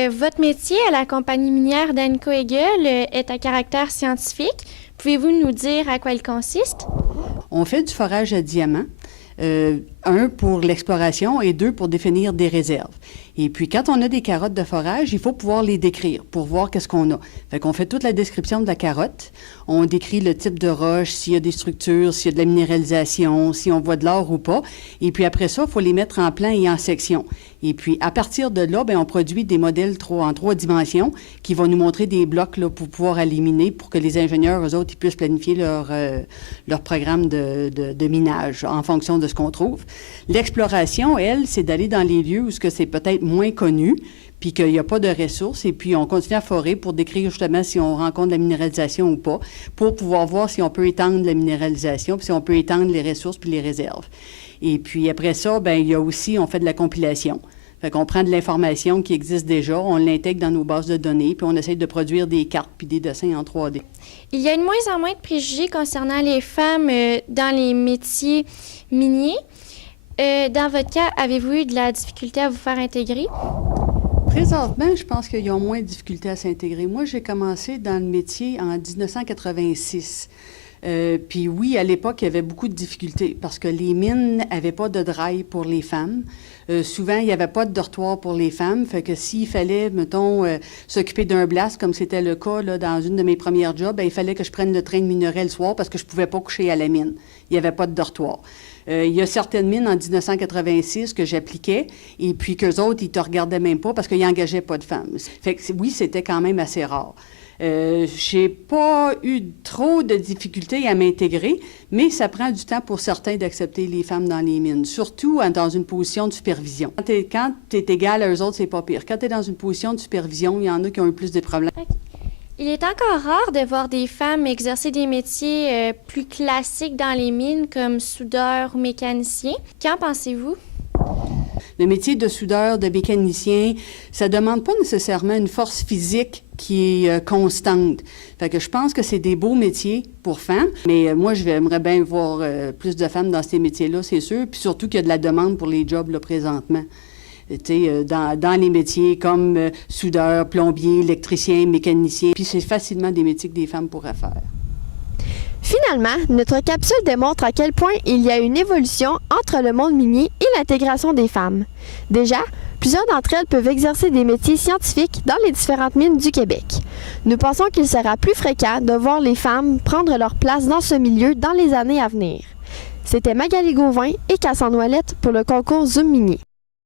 Votre métier à la compagnie minière d'Anico Eagle est à caractère scientifique. Pouvez-vous nous dire à quoi il consiste? On fait du forage à diamant. Un pour l'exploration et deux pour définir des réserves. Et puis, quand on a des carottes de forage, il faut pouvoir les décrire pour voir qu'est-ce qu'on a. Fait qu'on fait toute la description de la carotte. On décrit le type de roche, s'il y a des structures, s'il y a de la minéralisation, si on voit de l'or ou pas. Et puis après ça, il faut les mettre en plan et en section. Et puis, à partir de là, bien, on produit des modèles en 3 dimensions qui vont nous montrer des blocs là, pour pouvoir éliminer, pour que les ingénieurs, eux autres, ils puissent planifier leur programme de minage en fonction de ce qu'on trouve. L'exploration, elle, c'est d'aller dans les lieux où c'est peut-être moins connu, puis qu'il n'y a pas de ressources, et puis on continue à forer pour décrire justement si on rencontre de la minéralisation ou pas, pour pouvoir voir si on peut étendre la minéralisation, puis si on peut étendre les ressources puis les réserves. Et puis après ça, bien, il y a aussi, on fait de la compilation. Fait qu'on prend de l'information qui existe déjà, on l'intègre dans nos bases de données, puis on essaie de produire des cartes puis des dessins en 3D. Il y a de moins en moins de préjugés concernant les femmes dans les métiers miniers. Dans votre cas, avez-vous eu de la difficulté à vous faire intégrer? Présentement, je pense qu'ils ont moins de difficulté à s'intégrer. Moi, j'ai commencé dans le métier en 1986. Puis oui, à l'époque, il y avait beaucoup de difficultés parce que les mines n'avaient pas de drive pour les femmes. Souvent, il n'y avait pas de dortoir pour les femmes. Fait que s'il fallait, mettons, s'occuper d'un blast, comme c'était le cas là, dans une de mes premières jobs, bien, il fallait que je prenne le train de minerai le soir parce que je ne pouvais pas coucher à la mine. Il n'y avait pas de dortoir. Il y a certaines mines en 1986 que j'appliquais et puis qu'eux autres, ils ne te regardaient même pas parce qu'ils n'engageaient pas de femmes. Fait que oui, c'était quand même assez rare. J'ai pas eu trop de difficultés à m'intégrer, mais ça prend du temps pour certains d'accepter les femmes dans les mines, surtout dans une position de supervision. Quand tu es égal à eux autres, c'est pas pire. Quand tu es dans une position de supervision, il y en a qui ont eu plus de problèmes. Il est encore rare de voir des femmes exercer des métiers plus classiques dans les mines comme soudeur ou mécanicien. Qu'en pensez-vous? Le métier de soudeur, de mécanicien, ça demande pas nécessairement une force physique qui est constante. Fait que je pense que c'est des beaux métiers pour femmes, mais moi, j'aimerais bien voir plus de femmes dans ces métiers-là, c'est sûr, puis surtout qu'il y a de la demande pour les jobs là, présentement. Dans les métiers comme soudeur, plombier, électricien, mécanicien, puis c'est facilement des métiers que des femmes pourraient faire. Finalement, notre capsule démontre à quel point il y a une évolution entre le monde minier et l'intégration des femmes. Déjà, plusieurs d'entre elles peuvent exercer des métiers scientifiques dans les différentes mines du Québec. Nous pensons qu'il sera plus fréquent de voir les femmes prendre leur place dans ce milieu dans les années à venir. C'était Magali Gauvin et Cassandre Ouellette pour le concours Zoom Minier.